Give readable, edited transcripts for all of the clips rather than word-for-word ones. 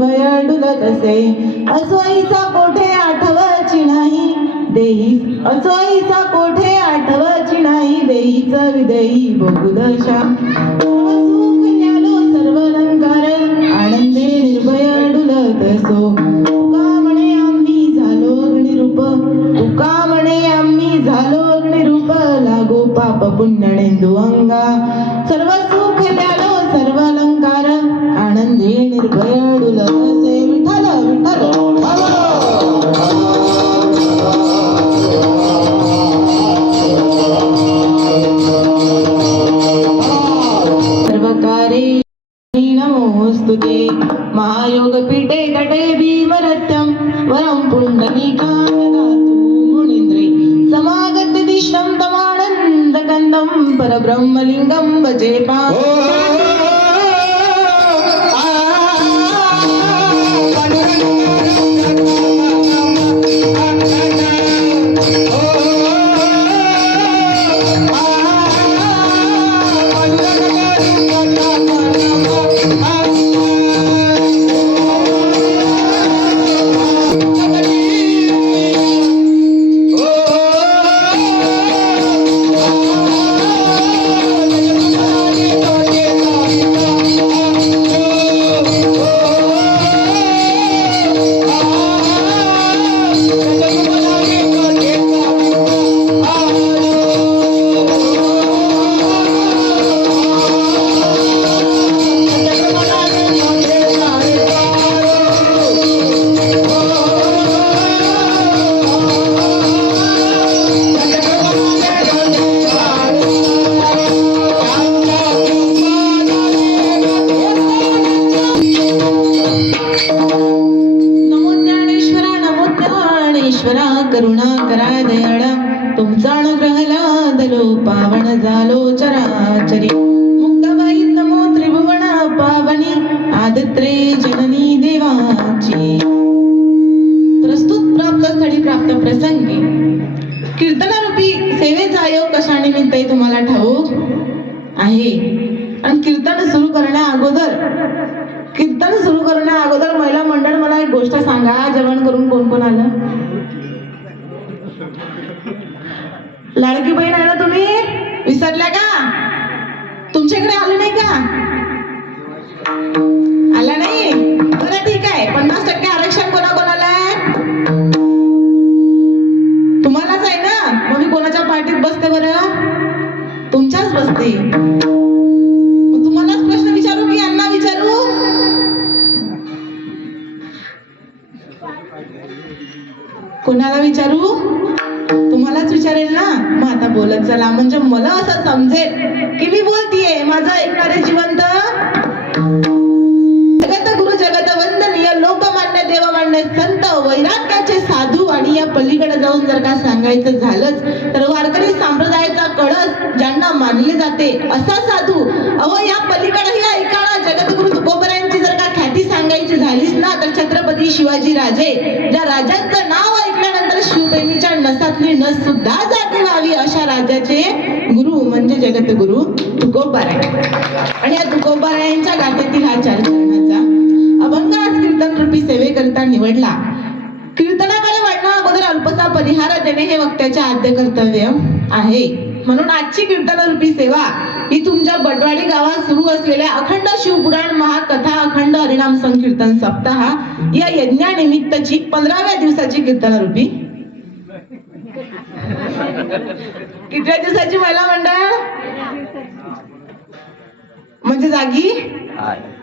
निर्भय डुलतसे असोईचा कोठे आठवची नाही देई असोईचा कोठे आठवची नाही देईच विदेई बहुदशा सुख न्यालो सर्व अलंकार आनंदे निर्भय डुलतसो तुका म्हणे आम्ही झालो अग्निरूप तुका म्हणे आम्ही झालो अग्निरूप लागो पाप पुण्यनेंदू अंगा सर्व सुख न्यालो सर्व अलंकार आनंदे निर्भय डुलतसे विठ्ठल विठ्ठल नमोस्तुते महायोग पीठे तटे भीमरत्यं वरं पुण्डरीकां मुनीन्द्रे समागत दिशं तमानन्दकन्दं परब्रह्मलिङ्गं भजे करुणा करा दयाळा तुमचा अनुग्रह लादलो पावन झालो चराचरी मुक्ताबाई नमो त्रिभुवन पावनी आदित्रे जननी देवाची प्रस्तुत प्राप्त स्थळी प्राप्त प्रसंगी कीर्तनारूपी सेवेचा योग कशा निमित्त तुम्हाला ठाऊक आहे आणि कीर्तन सुरू करण्या अगोदर महिला मंडळ मला एक गोष्ट सांगा जेवण करून कोण कोण आलं लाडकी बहीण आहे ना तुम्ही विसरल्या का तुमच्याकडे आले नाही का आला नाही बरं ठीक आहे 50% आरक्षण कोणाकोणाला आहे तुम्हालाच आहे ना मग मी कोणाच्या पार्टीत बसते बरं तुमच्याच बसते मग तुम्हालाच प्रश्न विचारू की यांना विचारू कोणाला विचारू तुम्हालाच विचारेल ना मग आता बोलत चला म्हणजे मला असं समजेल की मी बोलतीये माझं ऐकणारे जिवंत जगत गुरु जगत वंदनीय लोकमान्य देवमान्य संत वैराग्याचे साधू आणि या पलीकडे जाऊन जर का सांगायचं झालंच तर वारकरी संप्रदायाचा कळस ज्यांना मानले जाते असा साधू या पलीकडेही ऐकाणा जगद्गुरु तुकोबरायांची जर का ख्याती सांगायची झालीच ना तर छत्रपती शिवाजी राजे ज्या राजांचं नाव ऐकल्यानंतर शिवप्रेमीच्या नसातली नस सुद्धा जागी व्हावी अशा राजाचे गुरु म्हणजे जगद्गुरु तुकोबाराय आणि या तुकोबारायांच्या गाथेतील हा 4 चरणाचा अभंग आज कीर्तन रूपी सेवेकरिता निवडला. कीर्तनाकडे वळणा अगोदर अल्पसा परिहार देणे हे वक्त्याचे आद्य कर्तव्य आहे. म्हणून आजची कीर्तन रूपी सेवा ही तुमच्या बटवाडी गावात सुरू असलेल्या अखंड शिवपुराण महाकथा अखंड हरिनाम संकीर्तन सप्ताह या यज्ञानिमित्तची 15व्या दिवसाची कीर्तन रूपी कितव्या दिवसाची महिला मंडळ म्हणजे जागी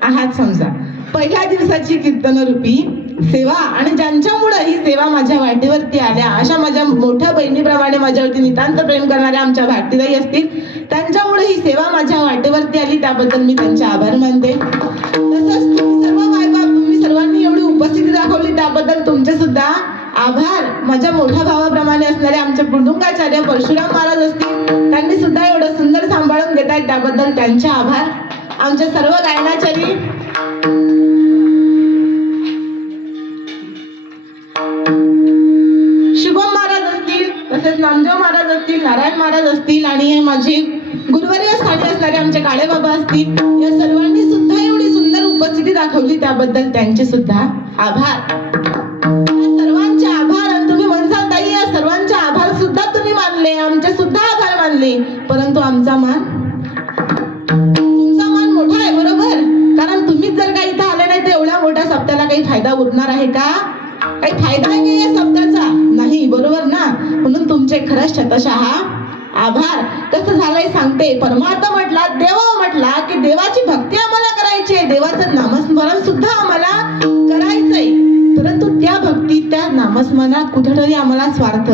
आहात समजा. पहिल्या दिवसाची कीर्तन रूपी सेवा आणि ज्यांच्यामुळे ही सेवा माझ्या वाटेवरती आल्या अशा माझ्या मोठ्या बहिणीप्रमाणे माझ्यावरती नितांत प्रेम करणाऱ्या आमच्या भारतीताई असतील त्यांच्यामुळे ही सेवा माझ्या वाटेवरती आली त्याबद्दल मी त्यांचे आभार मानते. तसंच तुम्ही सर्व मायबाप तुम्ही सर्वांनी एवढी उपस्थिती दाखवली त्याबद्दल तुमचे सुद्धा आभार. माझ्या मोठ्या भावाप्रमाणे असणारे आमचे पुंडुंगाचार्य परशुराम महाराज असतील त्यांनी सुद्धा एवढं सुंदर सांभाळून घेत आहेत त्याबद्दल त्यांचे आभार. आमचे सर्व गायनाचारी शुभम महाराज असतील तसेच नामदेव महाराज असतील नारायण महाराज असतील आणि माझे गुरुवर्य स्थानी असणारे आमचे काळे बाबा असतील या सर्वांनी सुद्धा एवढी सुंदर उपस्थिती दाखवली त्याबद्दल त्यांचे सुद्धा आभार. सर्वांचे आभार. आणि तुम्ही म्हणसाल ताई या सर्वांचे आभार सुद्धा तुम्ही मानले, आमचे सुद्धा आभार मानले, परंतु आमचा मान, तुमचा मान मोठा आहे बरोबर. कारण तुम्हीच जर का इथं आले नाही तर एवढ्या मोठ्या सप्त्याला काही फायदा उरणार आहे का? काही फायदा आहे का या सप्त्याचा? नाही बरोबर ना. म्हणून तुमचे खरंच शतशः आभार. कसं झालंय सांगते. परमार्थ म्हटला, देव म्हटला की देवाची भक्ती आम्हाला करायची आहे, देवाचं नामस्मरण सुद्धा आम्हाला करायचंय, परंतु त्या भक्ती त्या नामस्मरणात कुठेतरी आम्हाला स्वार्थ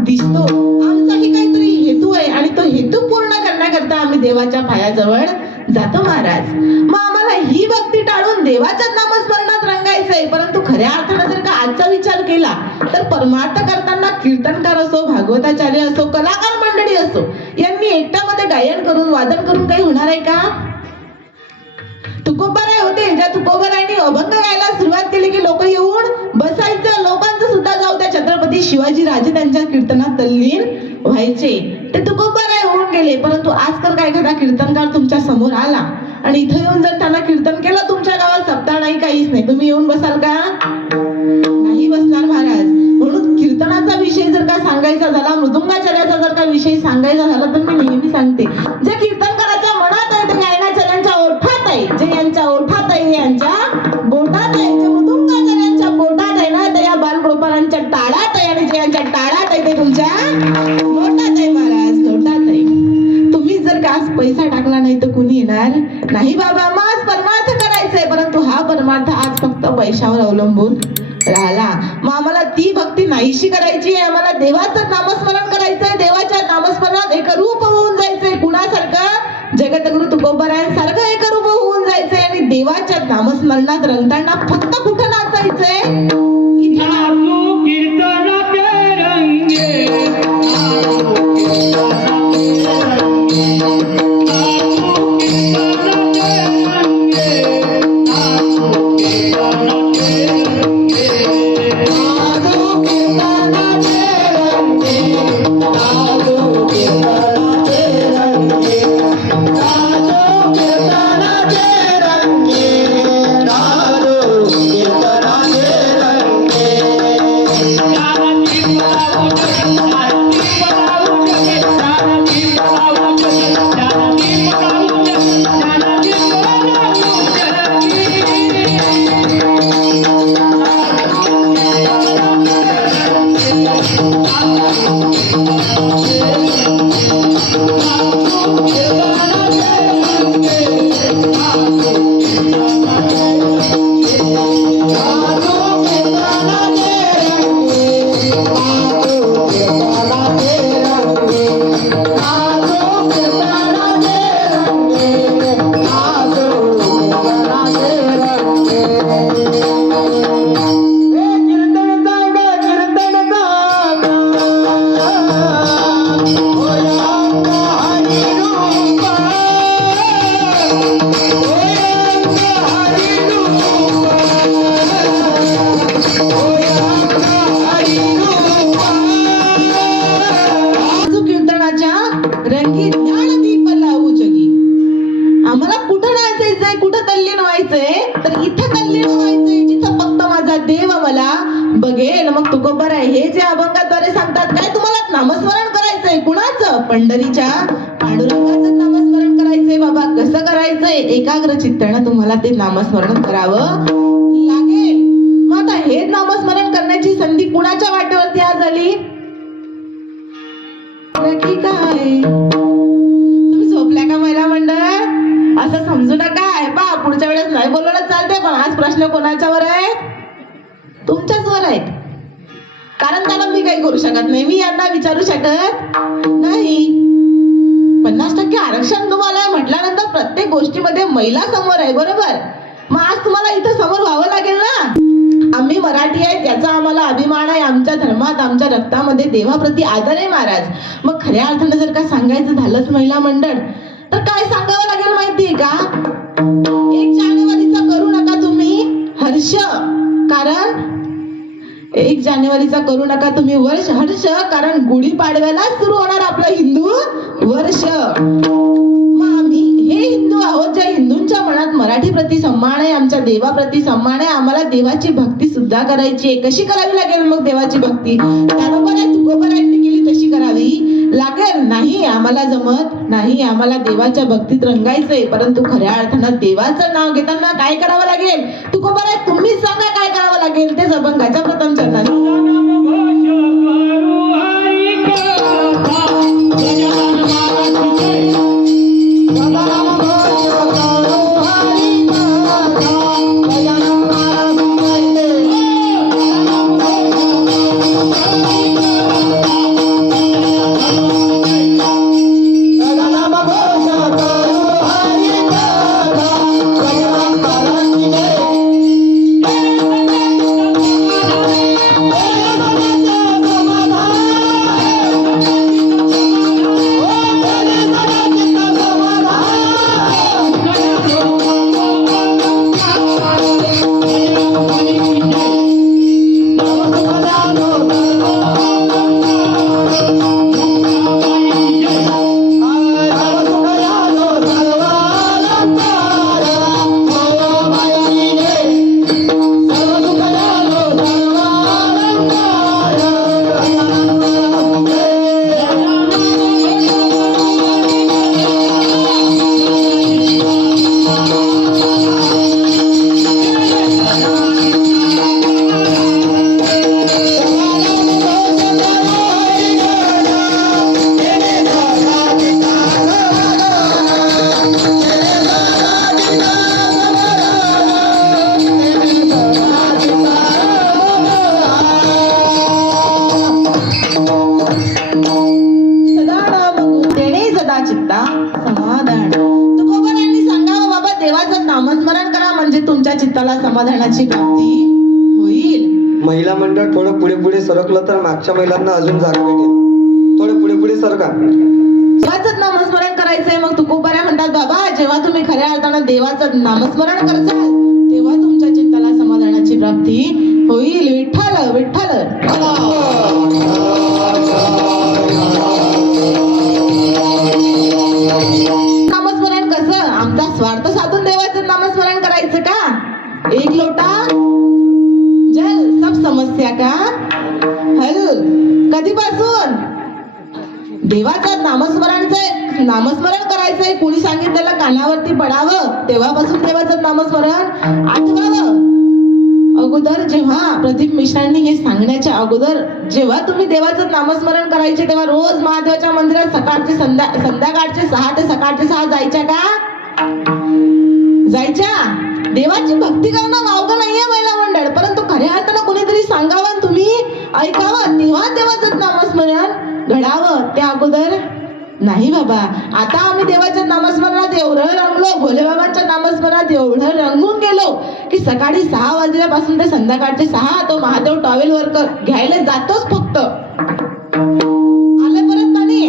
दिसतो. आमचाही काहीतरी हेतू आहे आणि तो हेतू पूर्ण करण्याकरता आम्ही देवाच्या पायाजवळ जातो महाराज. मग आम्हाला ही भक्ती टाळून देवाच्या नामस्मरणात रंगायचंय. परंतु खऱ्या अर्थानं जर का आजचा विचार केला तर परमार्थ करताना कीर्तनकार असो, भागवताचार्य असो, कलाकार मंडळी असो, यांनी एकट्यामध्ये गायन करून वादन करून काही होणार आहे का? तुकोबाराय होते, ज्या तुकोबारायांनी अभंग गायला सुरुवात केली की लोक येऊन बसायचं. लोकांचं सुद्धा जाऊ त्या छत्रपती शिवाजी राजे त्यांच्या कीर्तनात तल्लीन व्हायचे. ते तुकोबाराय होऊन गेले. परंतु आजकाल काय एखादा कीर्तनकार तुमच्या समोर आला आणि इथं येऊन जर त्यांना कीर्तन केलं, तुमच्या गावात सप्ताह नाही, काहीच नाही, तुम्ही येऊन बसाल का? नाही बसणार महाराज. म्हणून कीर्तनाचा विषय जर का सांगायचा झाला, मृदुंगाचार्याचा जर का विषय सांगायचा झाला तर मी नेहमी सांगते, जे कीर्तनकाराच्या मनात आहे ते गायनाचार्यांच्या ओठात आहे, जे यांच्या ओठात आहे यांच्या बोटात आहे, जे मृदुंगाचार्यांच्या बोटात आहे ना ते या बालगोपालांच्या टाळात आहे, आणि जे यांच्या टाळात आहे ते तुमच्या लोटात आहे महाराज, लोटात आहे. तुम्ही जर का आज पैसा टाकला नाही तर कुणी येणार नाही बाबा. मग आज परमार्थ करायचंय, परंतु हा परमार्थ आज फक्त पैशावर अवलंबून राहिला. मग आम्हाला ती भक्ती नाहीशी करायची आहे. आम्हाला देवाचं नामस्मरण करायचंय, देवाच्या नामस्मरणात एकरूप होऊन जायचंय. कुणासारखं? जगद्गुरु तुकोबारायांसारखं एकरूप होऊन जायचंय आणि देवाच्या नामस्मरणात रंगताना फक्त कुठं नाचायचंय? बघेल. मग तुकोबाराय हे जे अभंगाद्वारे सांगतात, काय तुम्हाला नामस्मरण करायचंय? कुणाचं? पंढरीच्या पांडुरंगाचं नामस्मरण करायचंय बाबा. कसं करायचंय? एकाग्र चित्तानं तुम्हाला ते नामस्मरण करावं लागेल. मग आता हे नामस्मरण करण्याची संधी कुणाच्या वाटेवरती आज आली? की काय तुम्ही झोपल्या का महिला मंडळ? असं समजू नका. पहा पुढच्या वेळेस नाही बोलवलं चालते, पण आज प्रश्न कोणाच्यावर आहे? तुमच्याच वर आहेत. कारण त्याला मी काही करू शकत नाही, मी यांना विचारू शकत नाही. 50% आरक्षण तुम्हाला म्हटल्यानंतर प्रत्येक गोष्टीमध्ये महिला समोर आहे बरोबर. मग आज तुम्हाला इथं समोर व्हावं लागेल ना. आम्ही मराठी आहे त्याचा आम्हाला अभिमान आहे. आमच्या धर्मात आमच्या रक्तामध्ये देवाप्रती आदर आहे महाराज. मग खऱ्या अर्थानं जर का सांगायचं झालंच महिला मंडळ तर काय सांगावं लागेल माहितीये का? 1 जानेवारीचा करू नका तुम्ही हर्ष, कारण 1 जानेवारीचा करू नका तुम्ही हर्ष, कारण गुढीपाडव्याला सुरू होणार आपलं हिंदू वर्ष. मग आम्ही हे हिंदू आहोत, ज्या हिंदूंच्या मनात मराठीप्रती सन्मान आहे, आमच्या देवाप्रती सन्मान आहे, आम्हाला देवाची भक्ती सुद्धा करायची आहे. कशी करावी लागेल मग देवाची भक्ती? त्याबरोबर आहे तुकोबरायांनी केली तशी करावी लागेल? नाही आम्हाला जमत नाही, आम्हाला देवाच्या भक्तीत रंगायचंय. परंतु खऱ्या अर्थानं देवाचं नाव घेताना काय करावं लागेल? तुकोबराय तुम्हीच सांगा काय करावं लागेल ते अभंगाच्या प्रथम चरणात. तुमच्या चित्ताला समाधानाची प्राप्ती होईल. महिला मंडळ थोडं पुढे पुढे सरकलं तर मागच्या महिलांना अजून जागा भेटेल. थोडे पुढे पुढे सरका. देवाचं नामस्मरण करायचंय. मग तुकोबऱ्या म्हणतात बाबा जेव्हा तुम्ही खऱ्या अर्थानं देवाचं नामस्मरण करसाल तेव्हा तुमच्या चित्ताला समाधानाची प्राप्ती होईल. विठ्ठल विठ्ठल. नामस्मरण कसं? आमचा स्वार्थ साधून देवाचं नामस्मरण करायचं का? एक लोटा जल सब समस्या का हल. कधीपासून? देवाचं नामस्मरण करायचंय. कोणी सांगितलेलं कानावरती पडावं तेव्हापासून देवाचं नामस्मरण आठवावं. अगोदर जेव्हा प्रदीप मिश्रांनी हे सांगण्याच्या अगोदर जेव्हा तुम्ही देवाचं नामस्मरण करायचे तेव्हा रोज महादेवाच्या मंदिरात सकाळचे संध्याकाळचे 6 ते सकाळचे 6 जायच्या का? जायच्या. देवाची भक्ती करणं वावगं नाहीये महिला मंडळ. परंतु खऱ्या अर्थानं कोणीतरी सांगावं तुम्ही ऐकावं तेव्हा देवाचं नामस्मरण घडावं. त्या अगोदर नाही बाबा. आता आम्ही देवाच्या नामस्मरणात एवढं रंगलो, भोलेबाबांच्या नामस्मरणात एवढं रंगून गेलो की सकाळी 6 वाजल्यापासून ते संध्याकाळचे 6 तो महादेव टॉवेल वर घ्यायला जातोच फक्त. आलं परत पाणी.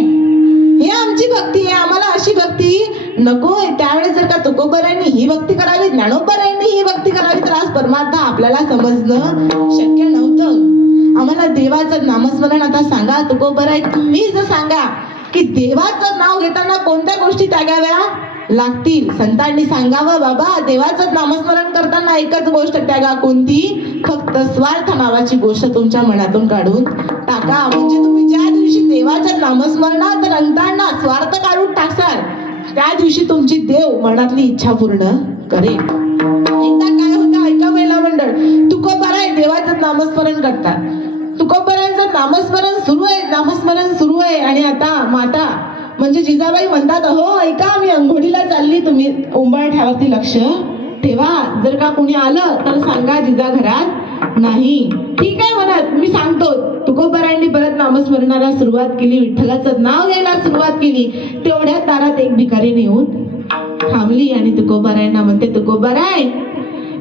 हे आमची भक्ती आहे. आम्हाला अशी भक्ती नकोय. त्यावेळेस जर का तुकोबरायांनी ही भक्ती करावी, ज्ञानोबरायांनी ही भक्ती करावी तर आज परमार्थ आपल्याला समजणं शक्य नव्हतं. आम्हाला देवाचं नामस्मरण आता सांगा. तुकोबराय तुम्ही जर सांगा की देवाचं नाव घेताना कोणत्या गोष्टी त्यागाव्या लागतील. संतांनी सांगावं बाबा देवाचं नामस्मरण करताना एकच गोष्ट त्यागा. कोणती? फक्त स्वार्थ नावाची गोष्ट तुमच्या मनातून काढून टाका. म्हणजे तुम्ही ज्या दिवशी देवाच्या नामस्मरणात रंगताना स्वार्थ काढून टाकसाल त्या दिवशी तुमची देव मनातली इच्छा पूर्ण करेल. एकदा काय होतं ऐका महिला मंडळ. तुकोबराय देवाचं नामस्मरण करतात. तुकोबरायांचं नामस्मरण सुरू आहे आणि आता माता म्हणजे जिजाबाई म्हणतात अहो ऐका मी अंघोळीला चालली, तुम्ही उंबरठ्यावरती लक्ष ठेवा. जर का कोणी आलं तर सांगा जिजा घरात नाही. ठीक आहे म्हणत मी सांगतो. तुकोबरायांनी परत नामस्मरणाला सुरुवात केली. विठ्ठलाचं नाव घ्यायला सुरुवात केली. तेवढ्या दारात एक भिकारी येऊन थांबली आणि तुकोबरायांना म्हणते तुकोबराय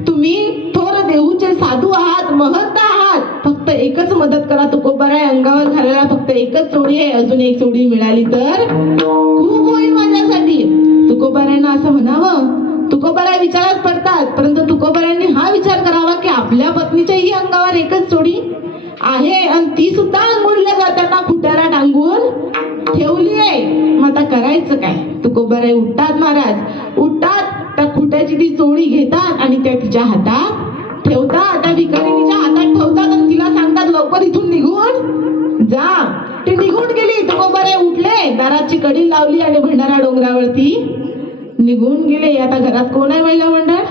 तुम्ही थोर देऊचे साधू आहात, महंत आहात. फक्त एकच मदत करा तुकोबराय. अंगावर घालायला फक्त एकच चोळी आहे. अजून एक चोळी मिळाली तर खूप होईल माझ्यासाठी. तुकोबरायांना असं म्हणावं. तुकोबराय विचारात पडतात. परंतु तुकोबरायांनी हा विचार करावा की आपल्या पत्नीच्याही अंगावर एकच चोळी आहे आणि ती सुद्धा अंघोळीला जाताना खुट्याला टांगून ठेवली आहे. मग आता करायचं काय? तुकोबराय उठतात महाराज. उठतात त्या सोट्याची ती चोळी घेतात आणि त्या तिच्या हातात ठेवतात, त्या भिकारीच्या हातात ठेवतात आणि तिला सांगतात लवकर इथून निघून जा. ते निघून गेली. तुकोबाराय उठले, दाराची कडी लावली आणि भंडारा डोंगरावरती निघून गेले. आता घरात कोण आहे महिला मंडळ?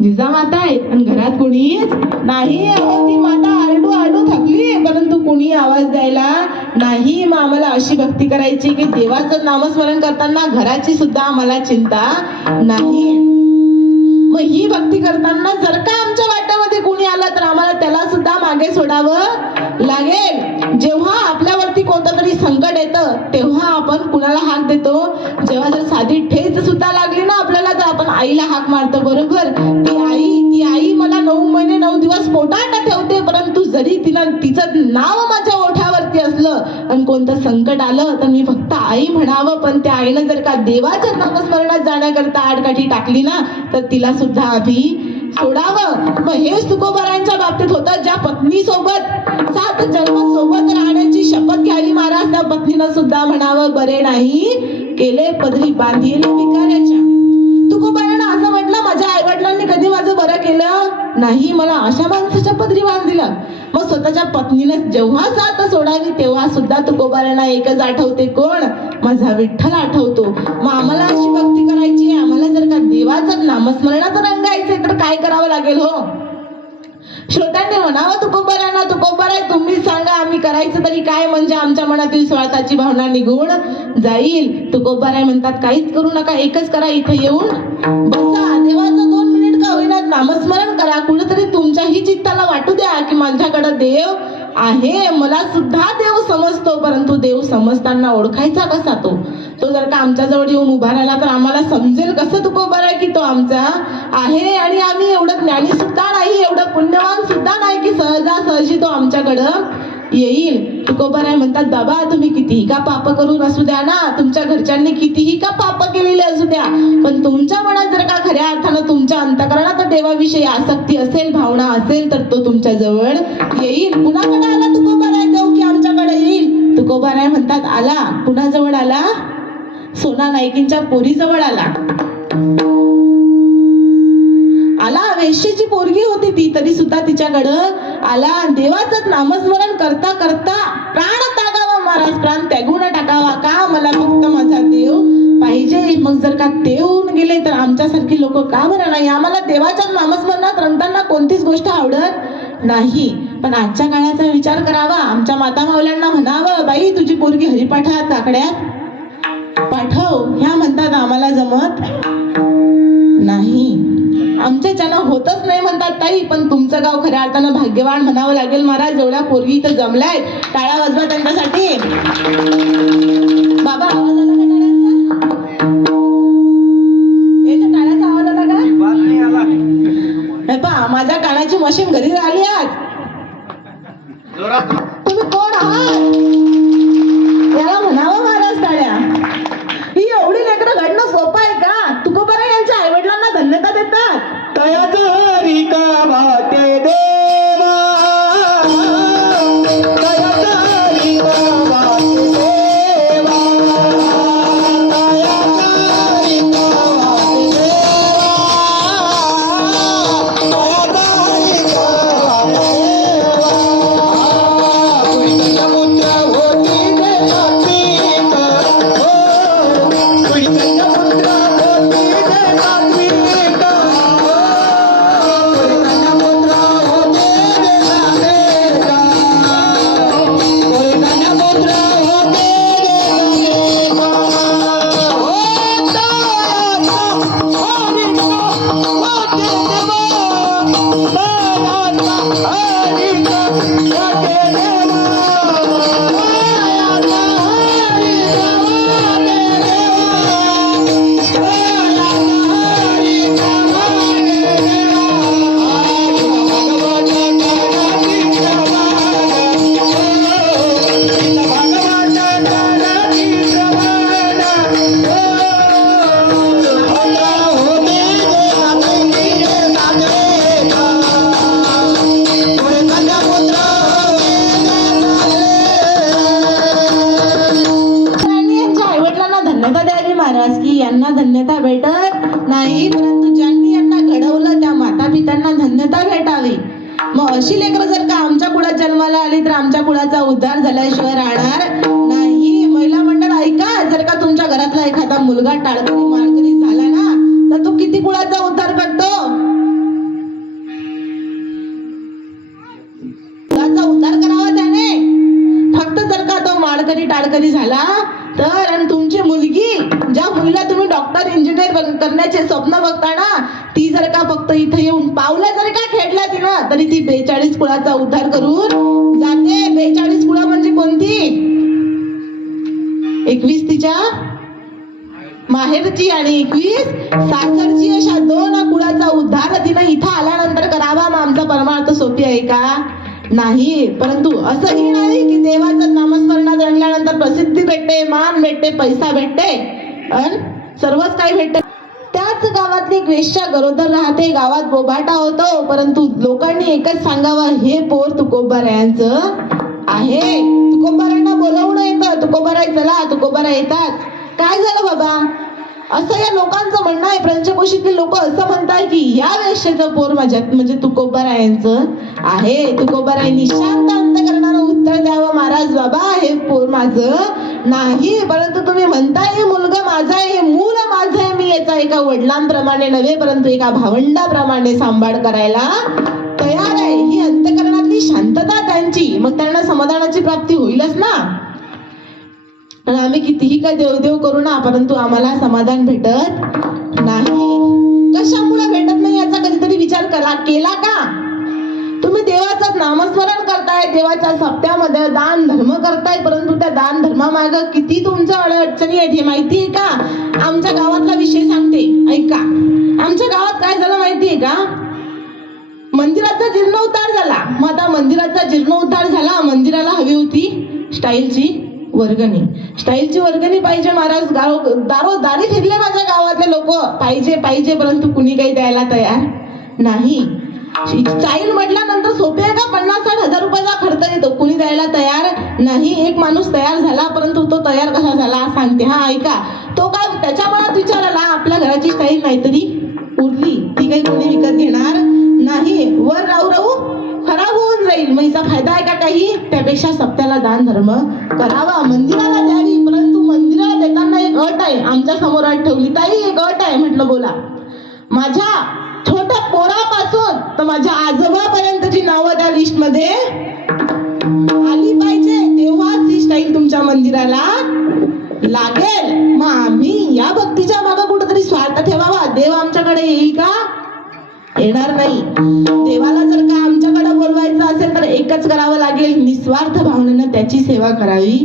जिजामाता आहेत आणि घरात कोणीच नाही. अहो ती माता आरडू आरडू थकली, परंतु कोणी आवाज द्यायला नाही. मग आम्हाला अशी भक्ती करायची की देवाचं नामस्मरण करताना घराची सुद्धा आम्हाला चिंता नाही. मग ही भक्ती करताना जर का आमच्या वाट्यामध्ये कोणी आलं तर आम्हाला त्याला सुद्धा मागे सोडावं लागेल. जेव्हा आपल्यावरती कोणतं तरी संकट येतं तेव्हा आपण कुणाला हाक देतो? जेव्हा जर साधी ठेच सुद्धा लागली ना आपल्याला तर आपण आईला हाक मारतो, बरोबर? ती आई मला 9 महिने 9 दिवस पोटात ठेवते, परंतु जरी तिचं नाव माझ्या ओठावरती असलं आणि कोणतं संकट आलं तर मी फक्त आई म्हणावं. पण त्या आईनं जर का देवाच्या नामस्मरणात जाण्याकरता आडकाठी टाकली ना तर तिला सुद्धा आधी सोडावं. मग हेच तुकोबारायांच्या बाबतीत होतं. ज्या पत्नी सोबत 7 जन्म सोबत राहण्याची शपथ घ्यावी महाराज, त्या पत्नीनं सुद्धा म्हणावं बरे नाही केले पदरी बांधिले भिकाऱ्याच्या. तुकोबारांना असं म्हटलं माझ्या आई वडिलांनी कधी माझं बरं केलं नाही, मला अशा माणसाच्या पदरी बांधिलं. मग स्वतःच्या पत्नीनं जेव्हा 7 सोडावी तेव्हा सुद्धा तुकोबारांना एकच आठवते, कोण? माझा विठ्ठल आठवतो. मग आम्हाला अशी भक्ती करायची, आम्हाला जर का देवाचं नामस्मरणात रंगायचे तर काय करावं लागेल हो? श्रोत्यांनी म्हणावं तुकोबारांना, तुकोबाराय तुम्ही सांगा आम्ही करायचं तरी काय, म्हणजे आमच्या मनातील स्वार्थाची भावना निघून जाईल. तुकोबाराय म्हणतात काहीच करू नका, एकच करा, इथे येऊन बसा, देवाचं 2 मिनिट का होईना नामस्मरण करा. कुठेतरी तुमच्याही चित्ताला वाटू द्या की माझ्याकडे देव आहे, मला सुद्धा देव समजतो. परंतु देव समजताना ओळखायचा कसा? तो जर का आमच्या जवळ येऊन उभा राहिला तर आम्हाला समजेल कसं तुकोबाराय की तो आमचा आहे? आणि आम्ही एवढं ज्ञानी सुद्धा नाही, एवढं पुण्यवान सुद्धा नाही की सहजासहजी तो आमच्याकडं येईल. तुकोबाराय म्हणतात बाबा तुम्ही कितीही का पाप करून असू द्या ना, तुमच्या घरच्यांनी कितीही का पाप केलेले असू द्या, पण तुमच्या मनात जर का खऱ्या अर्थानं तुमच्या अंतःकरणात देवाविषयी आसक्ती असेल, भावना असेल तर तो तुमच्या जवळ येईल. कुणाकडे आला तुकोबाराय देव की आमच्याकडे येईल? तुकोबाराय म्हणतात आला. कुणाजवळ आला? सोना नाईकींच्या पोरीजवळ आला. वेश्येची पोरगी होती ती, तरी सुद्धा तिच्याकडं आला. देवाचं नामस्मरण करता करता प्राण त्यागावा महाराज, प्राण त्यागून टाकावा का? मला फक्त माझा देव पाहिजे. मग जर का ते होऊन गेले तर आमच्यासारखी लोक का बरं नाही? आम्हाला देवाच्या नामस्मरणात रंगताना कोणतीच गोष्ट आवडत नाही. पण आजच्या काळाचा विचार करावा. आमच्या माता मावल्यांना म्हणावं बाई तुझी पोरगी हरिपाठात काकड्यात पाठव, ह्या म्हणतात आम्हाला जमत नाही, आमच्याच्यानं होतच नाही म्हणतात ताई. पण तुमचं गाव खऱ्या अर्थानं भाग्यवान म्हणावं लागेल महाराज, एवढ्या पोरगी इथं जमलाय. टाळ्या वाजवा त्यांच्यासाठी. बाबा आवाज आला का टाळ्याचा? टाळ्याचा आवाज आला का? हे पहा माझ्या कानाची मशीन घरी आली आज. तुम्ही कोण आहात? याला म्हणावं महाराज टाळ्या. ही एवढी लेकरं घडणं सोपं आहे का? तुकोबाराय यांच्या आई वडिलांना धन्यता देतात. तयाचं हरी का भाते देवा, तयाचं हरी का भाते देवा, तयाचं हरी का भाते देवा, तयाचं हरी का भाते देवा. तुझी पुत्र होती देवात्मिक, हो तुझी पुत्र होती देवात्मिक. मान्यता भेटावी. मग अशी लेकरं जर का आमच्या कुळात जन्माला आली तर आमच्या कुळाचा उद्धार झाल्याशिवाय राहणार नाही. महिला मंडळ ऐका, जर का तुमच्या घरातला एखादा मुलगा टाळकरी माळकरी झाला ना तर तो किती कुळाचा उद्धार करतो? कुळाचा उद्धार करावा त्याने. फक्त जर का तो माळकरी टाळकरी झाला तर, आणि तुमची मुलगी, ज्या मुलीला तुम्ही डॉक्टर इंजिनियर करण्याचे स्वप्न बघता ना, ती जर का फक्त इथे येऊन पावलं जर का खेळल्या तिनं तरी ती 42 कुळाचा उद्धार करून जाते. 42 कुळं म्हणजे कोणती? 21 तिच्या माहेरची आणि 21 सासरची, अशा 2 कुळाचा उद्धार तिनं इथं आल्यानंतर करावा. मग आमचा परमार्थ सोपी आहे का? नाही. परंतु असंही नाही की देवाचं नामस्मरणात आणल्यानंतर प्रसिद्धी भेटते, मान भेटते, पैसा भेटते आणि सर्वच काही भेटते. त्याच गावातली एक वेश्या गरोदर राहते, गावात बोभाटा होतो, परंतु लोकांनी एकच सांगावं, हे पोर तुकोबारायांचं आहे. तुकोबारायांना बोलवणं येतं, तुकोबाराय चला, तुकोबाराय येतात. काय झालं बाबा? असं या लोकांचं म्हणणं आहे. पंचकोशीतले लोक असं म्हणतात की या वेश्येचं पोर माझ्यात म्हणजे तुकोबारायांचं आहे. तुकोबारायांनी शांत अंतकरणानं उत्तर द्यावं, महाराज बाबा हे पोर माझं नाही, परंतु तुम्ही म्हणताय हे मुलगा माझा आहे, हे मूल माझं आहे, मी याचा एका वडिलांप्रमाणे नव्हे परंतु एका भावंडाप्रमाणे सांभाळ करायला तयार आहे. ही अंतकरणातली शांतता त्यांची, मग त्यांना समाधानाची प्राप्ती होईलच ना. आणि आम्ही कितीही काय देवदेव करू ना, परंतु आम्हाला समाधान भेटत नाही. कशामुळे भेटत नाही याचा कधीतरी विचार केला का? तुम्ही देवाचं नामस्मरण करताय, देवाच्या सप्त्यामध्ये दान धर्म करताय, परंतु त्या दान धर्मामागे किती तुमच्या अडचणी आहेत हे माहिती आहे का? आमच्या गावातला विषय सांगते, ऐका. आमच्या गावात काय झालं माहितीये का? मंदिराचा जीर्णोद्धार झाला. मग आता मंदिराचा जीर्णोद्धार झाला, मंदिराला हवी होती स्टाईलची वर्गणी. स्टाईलची वर्गणी पाहिजे महाराज. दारोदारी फिरले माझ्या गावातले लोक, पाहिजे पाहिजे, परंतु कुणी काही द्यायला तयार नाही. स्टाईल म्हटल्यानंतर सोपे आहे का? 50-60 हजार रुपयाचा खर्च येतो, कुणी द्यायला तयार नाही. एक माणूस तयार झाला, परंतु तो तयार कसा झाला सांगते, हा ऐका. तो काय त्याच्या मनात विचार आला, आपल्या घराची स्टाईल नाहीतरी उरली, ती काही कोणी विकत घेणार नाही, वर राहू राहू खराब होऊन जाईल, मग हिचा फायदा आहे का काही? त्यापेक्षा सप्त्याला दान धर्म करावा, मंदिराला द्यावी. परंतु मंदिराला देताना एक अट आहे, आमच्या समोर अट ठेवली. ताई एक अट आहे. म्हटलं बोला. माझ्या छोट्या पोरापासून तर माझ्या आजोबापर्यंतची नावं त्या लिस्ट मध्ये आली पाहिजे, तेव्हाच ही स्टाईल तुमच्या मंदिराला लागेल. मग आम्ही या भक्तीच्या मागे कुठेतरी स्वार्थ ठेवावा. देव आमच्याकडे येईल का? येणार नाही. देवाला जर का आमच्याकडे बोलवायचं असेल तर एकच करावं लागेल, निस्वार्थ भावनेनं त्याची सेवा करावी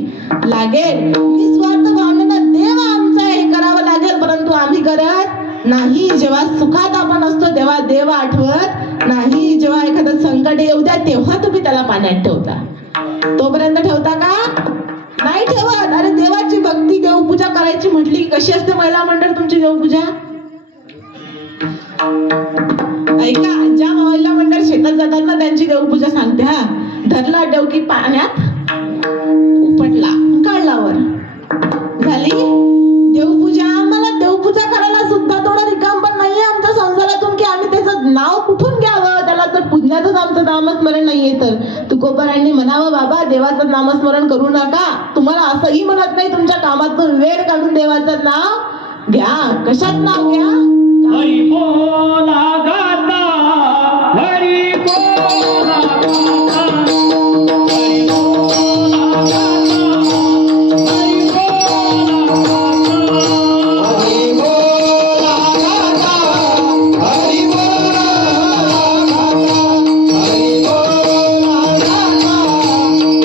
लागेल. निस्वार्थ भावनेनं देव आमचा हे करावं लागेल, परंतु आम्ही करत नाही. जेव्हा सुखात आपण असतो तेव्हा देव आठवत नाही. जेव्हा एखादं संकट येऊ द्या तेव्हा तुम्ही त्याला पाण्यात ठेवता, तोपर्यंत ठेवता का? नाही ठेवत. अरे देवाची भक्ती, देवपूजा करायची म्हटली की कशी असते महिला मंडळ तुमची देवपूजा? ऐका, ज्या महिला मंडळ शेतात जातात ना त्यांची देवपूजा सांगते. हा, धरला डवकी पाण्यात, उपटला, काढला वर, झाली देवपूजा. आम्हाला देवपूजा करायला सुद्धा थोडं रिकाम पण नाहीये आमच्या संसारातून की आम्ही त्याचं नाव कुठून घ्यावं. त्याला तर पुजण्यातच आमचं नामस्मरण नाहीये. तर तुकोबारायांनी म्हणावं, बाबा देवाचं नामस्मरण करू नका. तुम्हाला असंही म्हणत नाही, तुमच्या कामातून वेळ काढून देवाचं नाव घ्या. कशात नाव घ्या? हरी बोला गाता, हरी बोला गाता, हरी बोला गाता, हरी बोला गाता, हरी बोला गाता, हरी बोला गाता,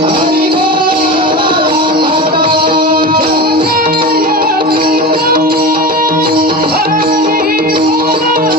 हरी बोला गाता, हरी बोला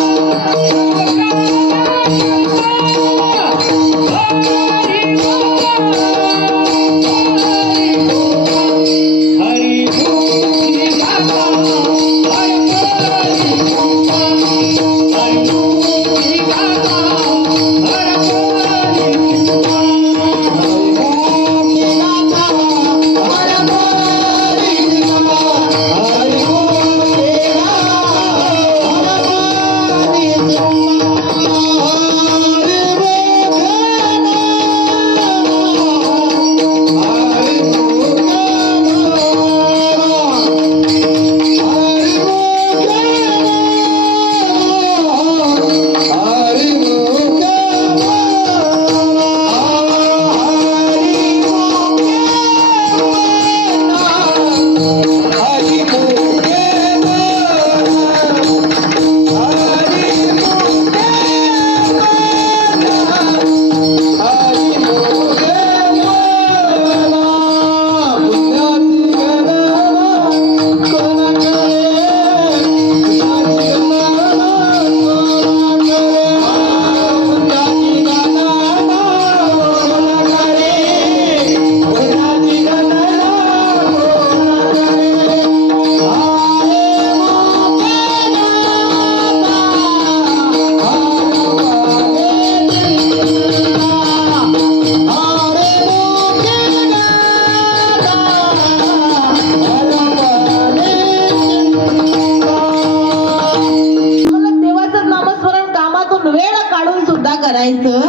करायचं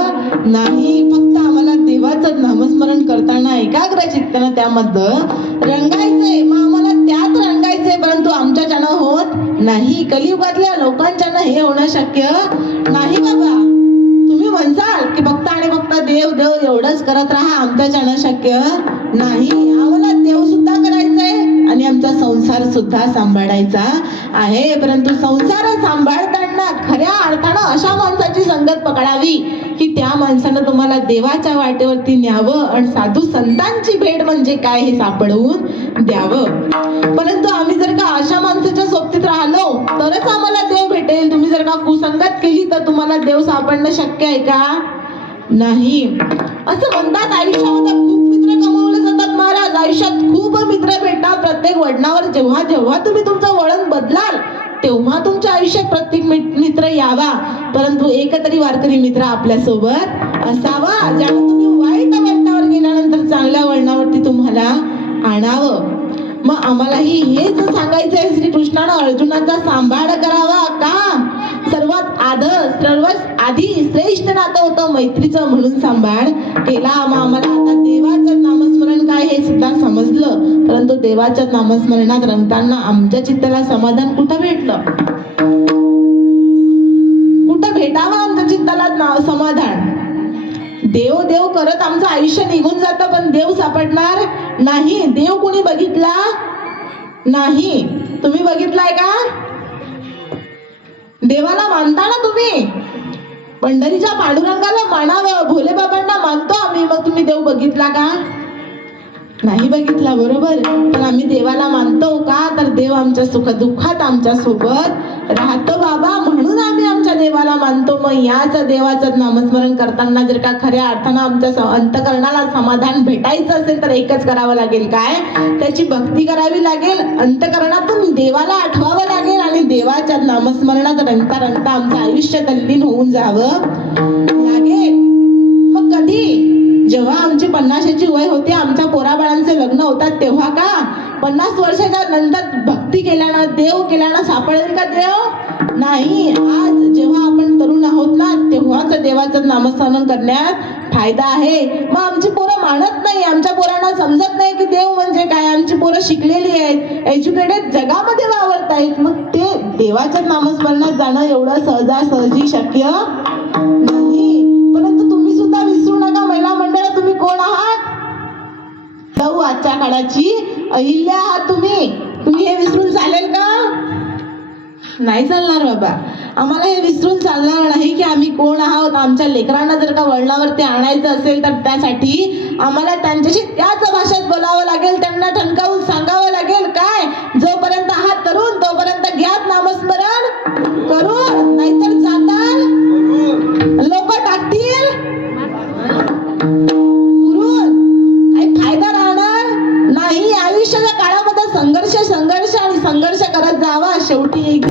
नाही. फक्त आम्हाला देवाचं नामस्मरण करताना एकाग्र चित्तानं त्यामध्ये रंगायचंय. मग आम्हाला त्यात रंगायचंय, परंतु आमच्याच्यानं होत नाही. कलियुगातल्या लोकांच्यानं हे होणं शक्य नाही बाबा. तुम्ही म्हणसाल की फक्त आणि फक्त देव देव एवढंच करत राहा, आमच्याच्यानं शक्य नाही. आम्हाला देव सुद्धा करायचंय आणि आमचा संसार सुद्धा सांभाळायचा आहे. परंतु संसार सांभाळताना खऱ्या अर्थानं अशा माणसाची संगत पकडावी की त्या माणसानं तुम्हाला देवाच्या वाटेवरती न्यावं आणि साधू संतांची भेट म्हणजे काय हे सापडवून द्यावं. परंतु आम्ही जर का अशा माणसाच्या सोबतीत राहिलो तरच आम्हाला देव भेटेल. तुम्ही जर का कुसंगत केली तर तुम्हाला देव सापडणं शक्य आहे का? नाही. असं म्हणतात आयुष्यामध्ये खूप मित्र कमावले जातात महाराज. आयुष्यात खूप मित्र भेटतात. प्रत्येक वळणावर जेव्हा जेव्हा तुम्ही तुमचं वळण बदलाल तेव्हा तुमच्या आयुष्यात प्रत्येक मित्र यावा. परंतु एक तरी वारकरी मित्र आपल्या सोबत असावा, ज्याला तुम्ही वाईट वळणावर गेल्यानंतर चांगल्या वळणावरती तुम्हाला आणावं. मग आम्हालाही हेच सांगायचंय. श्रीकृष्णानं अर्जुनाचा सांभाळ करावा का? सर्वात आधी श्रेष्ठ नातं होतं मैत्रीचं, म्हणून सांभाळ केला. मग आम्हाला आता देवाचं नामस्मरण काय हे सुद्धा समजलं. परंतु देवाच्या नामस्मरणात रंगताना आमच्या चित्ताला समाधान कुठं भेटलं? कुठं भेटावं आमच्या चित्ताला समाधान? देव देव करत आमचं आयुष्य निघून जातं, पण देव सापडणार नाही. देव कोणी बघितला नाही. तुम्ही बघितलाय का? देवाला मानता ना तुम्ही? पंढरीच्या पांडुरंगाला मानावं, भोले बाबांना मानतो आम्ही. मग तुम्ही देव बघितला का? नाही बघितला, बरोबर. पण आम्ही देवाला मानतो का? तर देव आमच्या सुख दुःखात आमच्या सोबत राहतो बाबा, म्हणून आम्ही आमच्या देवाला मानतो. मग याच देवाचं नामस्मरण करताना जर का खऱ्या अर्थानं आमच्या अंतकरणाला समाधान भेटायचं असेल तर एकच करावं लागेल, काय? त्याची भक्ती करावी लागेल. अंतकरणातून देवाला आठवावं लागेल आणि देवाच्या नामस्मरणात रंगता रंगता आमचं आयुष्य तल्लीन होऊन जावं लागेल. मग कधी? जेव्हा आमची 50ची वय होते, आमच्या पोराबाळांचे लग्न होतात तेव्हा का? 50 वर्षाच्या नंतर भक्ती केल्यानं, देव केल्यानं सापडेल का देव? नाही. आज जेव्हा आपण तरुण आहोत ना तेव्हाच देवाचं नामस्मरण करण्यात फायदा आहे. मग आमची पोरं मानत नाही, आमच्या पोरांना समजत नाही की देव म्हणजे काय. आमची पोरं शिकलेली आहेत, एज्युकेटेड, जगामध्ये वावरत आहेत. मग ते देवाच्या नामस्मरणात जाणं एवढं सहजासहजी शक्य नाही. परंतु तुम्ही सुद्धा विसरू नका महिला मंडळ, तुम्ही कोण आहात? जाऊ आजच्या काळाची अहिल्या आहात तुम्ही. तुम्ही हे विसरून चालेल का? नाही चालणार बाबा. आम्हाला हे विसरून चालणार नाही की आम्ही कोण आहोत. आमच्या लेकरांना जर का वळणावरती आणायचं असेल तर त्यासाठी आम्हाला त्यांच्याशी त्याच भाषेत बोलावं लागेल, त्यांना ठणकावून सांगावं लागेल. काय? जोपर्यंत आहात तरुण तोपर्यंत घ्या नामस्मरण करून, नाहीतर जाताल लोक टाकतील पुरून, काही फायदा राहणार नाही. आयुष्याच्या काळामध्ये संघर्ष आणि संघर्ष करत जावा. शेवटी एक